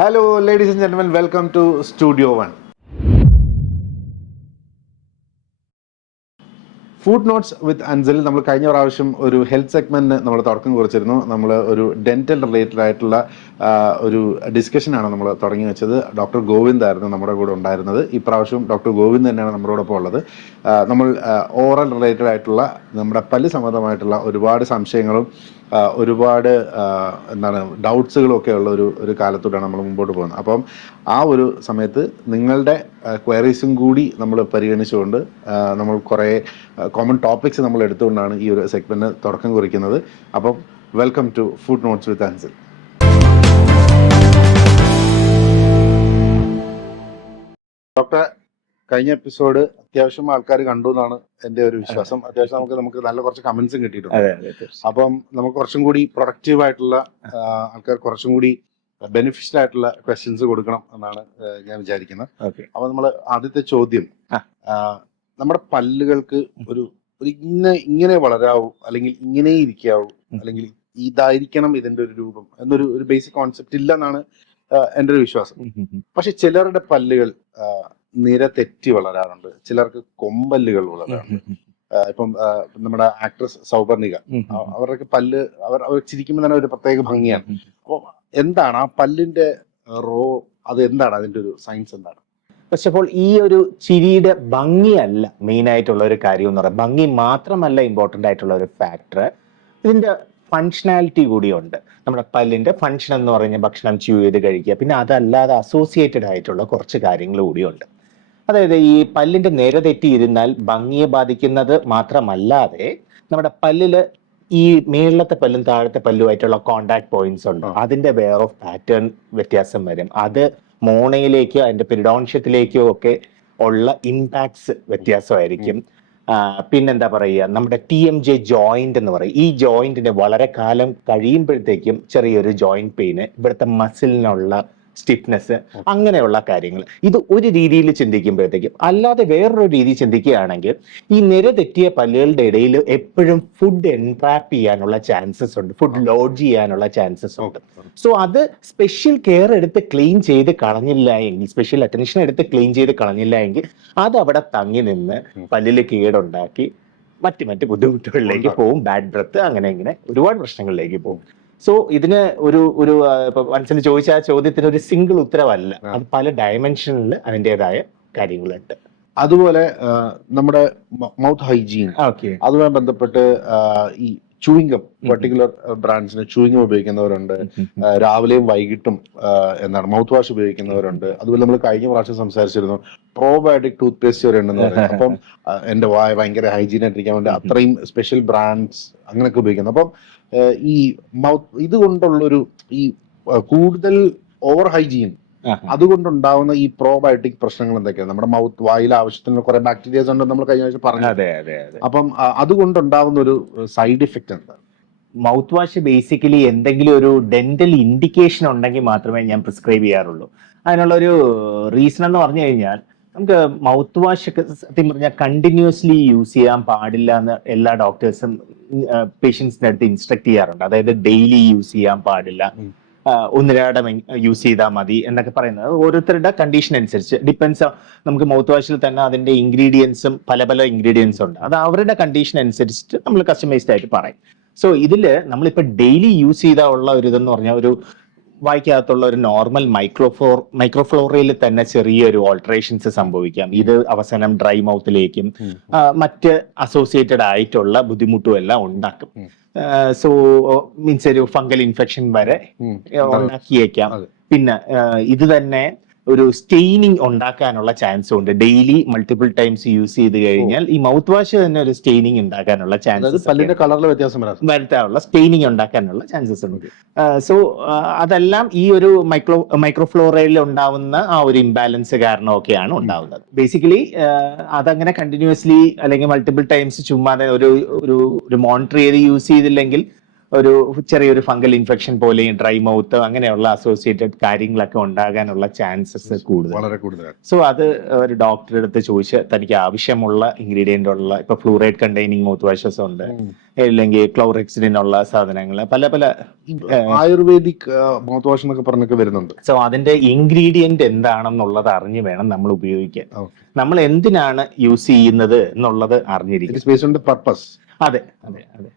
Hello, ladies and gentlemen, welcome to Studio One. Food notes with Ansal നമ്മൾ കഴിഞ്ഞ പ്രാവശ്യം ഒരു ഹെൽത്ത് സെഗ്മെന്റിന് നമ്മൾ തുടക്കം കുറിച്ചിരുന്നു. നമ്മൾ ഒരു ഡെന്റൽ റിലേറ്റഡ് ആയിട്ടുള്ള ഒരു ഡിസ്കഷനാണ് നമ്മൾ തുടങ്ങി വെച്ചത്. ഡോക്ടർ ഗോവിന്ദ് ആയിരുന്നു നമ്മുടെ കൂടെ ഉണ്ടായിരുന്നത്. ഇപ്രാവശ്യം ഡോക്ടർ ഗോവിന്ദ് തന്നെയാണ് നമ്മളോടൊപ്പം ഉള്ളത്. നമ്മൾ ഓറൽ റിലേറ്റഡ് ആയിട്ടുള്ള നമ്മുടെ പല്ല് സംബന്ധമായിട്ടുള്ള ഒരുപാട് സംശയങ്ങളും ഒരുപാട് ഡൗട്ട്സുകളും ഒക്കെ ഉള്ള ഒരു കാലത്തോട്ടാണ് നമ്മൾ മുമ്പോട്ട് പോകുന്നത്. അപ്പം ആ ഒരു സമയത്ത് നിങ്ങളുടെ ക്വയറീസും കൂടി നമ്മൾ പരിഗണിച്ചുകൊണ്ട് നമ്മൾ കുറേ കോമൺ ടോപ്പിക്സ് നമ്മൾ എടുത്തുകൊണ്ടാണ് ഈ ഒരു സെഗ്മെന്റിന് തുടക്കം കുറിക്കുന്നത്. അപ്പം welcome to food notes with Ansal. Doctor, കഴിഞ്ഞ എപ്പിസോഡ് അത്യാവശ്യം ആൾക്കാർ കണ്ടു എന്നാണ് എൻ്റെ ഒരു വിശ്വാസം. അത്യാവശ്യം നമുക്ക് നല്ല കുറച്ച് കമന്റ്സും കിട്ടിയിട്ടുണ്ട്. അപ്പം നമുക്ക് കുറച്ചും കൂടി പ്രൊഡക്റ്റീവ് ആയിട്ടുള്ള ആൾക്കാർ കുറച്ചും കൂടി ബെനിഫിഷ്യൽ ആയിട്ടുള്ള ക്വസ്റ്റ്യൻസ് കൊടുക്കണം എന്നാണ് ഞാൻ വിചാരിക്കുന്നത്. അപ്പൊ നമ്മൾ ആദ്യത്തെ ചോദ്യം, നമ്മുടെ പല്ലുകൾക്ക് ഒരു ഇങ്ങനെ വളരാവൂ, അല്ലെങ്കിൽ ഇങ്ങനെ ഇരിക്കാവൂ, അല്ലെങ്കിൽ ഇതായിരിക്കണം ഇതിന്റെ ഒരു രൂപം എന്നൊരു ബേസിക് കോൺസെപ്റ്റ് ഇല്ല എന്നാണ് എൻ്റെ ഒരു വിശ്വാസം. പക്ഷെ ചിലരുടെ പല്ലുകൾ നിര തെറ്റി വളരാറുണ്ട്, ചിലർക്ക് കൊമ്പല്ലുകൾ വളരാറുണ്ട്. ഇപ്പം നമ്മുടെ ആക്ട്രസ് സൗപർണിക, അവരുടെ പല്ല് അവർ ചിരിക്കുമ്പോൾ തന്നെ ഒരു പ്രത്യേക ഭംഗിയാണ്. അപ്പോൾ എന്താണ് ആ പല്ലിന്റെ അത് എന്താണ് അതിന്റെ ഒരു സയൻസ് എന്താണ്? ഫസ്റ്റ് ഓഫ് ഓൾ, ഈ ഒരു ചിരിയുടെ ഭംഗിയല്ല മെയിൻ ആയിട്ടുള്ള ഒരു കാര്യം എന്ന് പറയുന്നത്. ഭംഗി മാത്രമല്ല ഇമ്പോർട്ടൻ്റ് ആയിട്ടുള്ള ഒരു ഫാക്ടർ, ഇതിന്റെ ഫങ്ഷനാലിറ്റി കൂടിയുണ്ട്. നമ്മുടെ പല്ലിന്റെ ഫങ്ഷൻ എന്ന് പറഞ്ഞ ഭക്ഷണം ച്യൂ ചെയ്ത് കഴിക്കുക, പിന്നെ അതല്ലാതെ അസോസിയേറ്റഡ് ആയിട്ടുള്ള കുറച്ച് കാര്യങ്ങൾ കൂടിയുണ്ട്. അതായത് ഈ പല്ലിന്റെ നിര തെറ്റിയിരുന്നാൽ ഭംഗിയെ ബാധിക്കുന്നത് മാത്രമല്ലാതെ നമ്മുടെ പല്ലില് ഈ മേളത്തെ പല്ലും താഴത്തെ പല്ലുമായിട്ടുള്ള കോണ്ടാക്ട് പോയിന്റ്സ് ഉണ്ട്, അതിന്റെ വെയർ ഓഫ് പാറ്റേൺ വ്യത്യാസം വരും. അത് മോണയിലേക്കോ അതിന്റെ പെരിഡോൺഷ്യത്തിലേക്കോ ഒക്കെ ഉള്ള ഇമ്പാക്ട്സ് വ്യത്യാസമായിരിക്കും. പിന്നെന്താ പറയുക, നമ്മുടെ TMJ ജോയിന്റ് എന്ന് പറയും. ഈ ജോയിന്റിന് വളരെ കാലം കഴിയുമ്പോഴത്തേക്കും ചെറിയൊരു ജോയിന്റ് പെയിന്, ഇവിടുത്തെ മസിലിനുള്ള സ്റ്റിഫ്നെസ്, അങ്ങനെയുള്ള കാര്യങ്ങൾ. ഇത് ഒരു രീതിയിൽ ചിന്തിക്കുമ്പോഴത്തേക്കും. അല്ലാതെ വേറൊരു രീതി ചിന്തിക്കുകയാണെങ്കിൽ ഈ നിര തെറ്റിയ പല്ലുകളുടെ ഇടയിൽ എപ്പോഴും ഫുഡ് എൻട്രാപ്പ് ചെയ്യാനുള്ള ചാൻസസ് ഉണ്ട്, ഫുഡ് ലോഡ്ജ് ചെയ്യാനുള്ള ചാൻസസ് ഉണ്ട്. സോ അത് സ്പെഷ്യൽ കെയർ എടുത്ത് ക്ലീൻ ചെയ്ത് കളഞ്ഞില്ല എങ്കിൽ, സ്പെഷ്യൽ അറ്റൻഷൻ എടുത്ത് ക്ലീൻ ചെയ്ത് കളഞ്ഞില്ല എങ്കിൽ അത് അവിടെ തങ്ങി നിന്ന് പല്ലിൽ കേടുണ്ടാക്കി മറ്റ് ബുദ്ധിമുട്ടുകളിലേക്ക് പോകും. ബാഡ് ബ്രത്ത്, അങ്ങനെ ഇങ്ങനെ ഒരുപാട് പ്രശ്നങ്ങളിലേക്ക് പോകും. സോ ഇതിന് ഒരു മനസ്സിൽ ചോദിച്ച ആ ചോദ്യത്തിന് ഒരു സിംഗിൾ ഉത്തരവല്ല, അത് പല ഡയമെൻഷനിൽ അതിൻ്റെതായ കാര്യങ്ങളുണ്ട്. അതുപോലെ നമ്മുടെ മൗത്ത് ഹൈജീൻ, അതുമായി ബന്ധപ്പെട്ട് ഈ ചൂയിങ്കം, പർട്ടിക്കുലർ ബ്രാൻഡ്സിന് ചൂയിങ്കം ഉപയോഗിക്കുന്നവരുണ്ട്, രാവിലെയും വൈകിട്ടും മൗത്ത് വാഷ് ഉപയോഗിക്കുന്നവരുണ്ട്. അതുപോലെ നമ്മൾ കഴിഞ്ഞ പ്രാവശ്യം സംസാരിച്ചിരുന്നു പ്രോബയോട്ടിക് ടൂത്ത് പേസ്റ്റ് വരെ ഉണ്ടെന്ന് പറയുന്നത്. അപ്പം എന്റെ വായ ഭയങ്കര ഹൈജീൻ ആയിട്ടിരിക്കാൻ വേണ്ടി അത്രയും സ്പെഷ്യൽ ബ്രാൻഡ്സ് അങ്ങനെയൊക്കെ ഉപയോഗിക്കുന്നു. അപ്പം ഈ മൗത്ത് ഇതുകൊണ്ടുള്ളൊരു ഈ കൂടുതൽ ഓവർ ഹൈജീൻ അതുകൊണ്ടുണ്ടാവുന്ന ഈ പ്രോബയോട്ടിക് പ്രശ്നങ്ങൾ എന്തൊക്കെയാണ്? നമ്മുടെ മൗത്ത് വായിൽ ആവശ്യത്തിന് കുറെ ബാക്ടീരിയാസ് ഉണ്ടെന്ന് നമ്മൾ കഴിഞ്ഞ ആഴ്ച പറഞ്ഞു. അപ്പം അതുകൊണ്ടുണ്ടാവുന്ന ഒരു സൈഡ് ഇഫക്റ്റ് എന്താണ്? മൗത്ത് വാഷ് ബേസിക്കലി എന്തെങ്കിലും ഒരു ഡെന്റൽ ഇൻഡിക്കേഷൻ ഉണ്ടെങ്കിൽ മാത്രമേ ഞാൻ പ്രിസ്ക്രൈബ് ചെയ്യാറുള്ളൂ. അതിനുള്ള ഒരു റീസൺ എന്ന് പറഞ്ഞു കഴിഞ്ഞാൽ, നമുക്ക് മൗത്ത് വാഷ് ഒക്കെ സത്യം പറഞ്ഞാൽ കണ്ടിന്യൂസ്ലി യൂസ് ചെയ്യാൻ പാടില്ല എന്ന് എല്ലാ ഡോക്ടേഴ്സും പേഷ്യൻസിന്റെ അടുത്ത് ഇൻസ്ട്രക്ട് ചെയ്യാറുണ്ട്. അതായത് ഡെയിലി യൂസ് ചെയ്യാൻ പാടില്ല, ഒന്നിരാടം യൂസ് ചെയ്താൽ മതി എന്നൊക്കെ പറയുന്നത് ഓരോരുത്തരുടെ കണ്ടീഷൻ അനുസരിച്ച് ഡിപ്പെൻസ്. നമുക്ക് മൗത്ത് വാഷിൽ തന്നെ അതിന്റെ ഇൻഗ്രീഡിയൻസും പല ഇൻഗ്രീഡിയൻസും ഉണ്ട്. അത് അവരുടെ കണ്ടീഷൻ അനുസരിച്ചിട്ട് നമ്മൾ കസ്റ്റമൈസ്ഡ് ആയിട്ട് പറയും. സോ ഇതില് നമ്മളിപ്പോൾ ഡെയിലി യൂസ് ചെയ്താൽ ഉള്ള ഒരു ഇതെന്ന് പറഞ്ഞാൽ, ഒരു വായിക്കകത്തുള്ള ഒരു നോർമൽ മൈക്രോഫ്ലോറയിൽ തന്നെ ചെറിയൊരു ഓൾട്ടറേഷൻസ് സംഭവിക്കാം. ഇത് അവസാനം ഡ്രൈ മൗത്തിലേക്കും മറ്റ് അസോസിയേറ്റഡ് ആയിട്ടുള്ള ബുദ്ധിമുട്ടും എല്ലാം ഉണ്ടാക്കും. സോ മീൻസ് ഒരു ഫംഗൽ ഇൻഫെക്ഷൻ വരെ ഉണ്ടാക്കിയേക്കാം. പിന്നെ ഇത് തന്നെ ഒരു സ്റ്റെയിനിങ് ഉണ്ടാക്കാനുള്ള ചാൻസും ഉണ്ട്. ഡെയിലി മൾട്ടിപ്പിൾ ടൈംസ് യൂസ് ചെയ്ത് കഴിഞ്ഞാൽ ഈ മൗത്ത് വാഷ് തന്നെ ഒരു സ്റ്റെയിനിങ് ഉണ്ടാക്കാനുള്ള ചാൻസസ്, പല്ലിന്റെ കളറിൽ വ്യത്യാസം വരുത്താനുള്ള സ്റ്റെയിനിങ് ഉണ്ടാക്കാനുള്ള ചാൻസസ് ഉണ്ട്. സോ അതെല്ലാം ഈ ഒരു മൈക്രോഫ്ലോറയിൽ ഉണ്ടാവുന്ന ആ ഒരു ഇംബാലൻസ് കാരണമൊക്കെയാണ് ഉണ്ടാവുന്നത്. ബേസിക്കലി അതങ്ങനെ കണ്ടിന്യൂസ്ലി അല്ലെങ്കിൽ മൾട്ടിപ്പിൾ ടൈംസ് ചുമ്മാതെ ഒരു മോണിറ്റർ ചെയ്ത് യൂസ് ചെയ്തില്ലെങ്കിൽ ഒരു ചെറിയൊരു ഫംഗൽ ഇൻഫെക്ഷൻ പോലെയും ഡ്രൈ മൗത്ത് അങ്ങനെയുള്ള അസോസിയേറ്റഡ് കാര്യങ്ങളൊക്കെ ഉണ്ടാകാനുള്ള ചാൻസസ് കൂടുതൽ. വളരെ കൂടുതലാണ്. സോ അത് ഒരു ഡോക്ടറെ അടുത്ത് ചോദിച്ച് തനിക്ക് ആവശ്യമുള്ള ഇൻഗ്രീഡിയന്റ് ഉള്ള ഇപ്പൊ ഫ്ലൂറൈഡ് കണ്ടെയ്നിങ് മൗത്ത് വാഷസ് ഉണ്ട്, അല്ലെങ്കിൽ ക്ലോറെക്സിനുള്ള സാധനങ്ങൾ, പല പല ആയുർവേദിക് മൗത്ത് വാഷ് എന്നൊക്കെ പറഞ്ഞൊക്കെ വരുന്നുണ്ട്. സോ അതിന്റെ ഇൻഗ്രീഡിയന്റ് എന്താണെന്നുള്ളത് അറിഞ്ഞു വേണം നമ്മൾ ഉപയോഗിക്കാൻ. നമ്മൾ എന്തിനാണ് യൂസ് ചെയ്യുന്നത് എന്നുള്ളത് അറിഞ്ഞിരിക്കും. പർപ്പസ്. അതെ അതെ അതെ.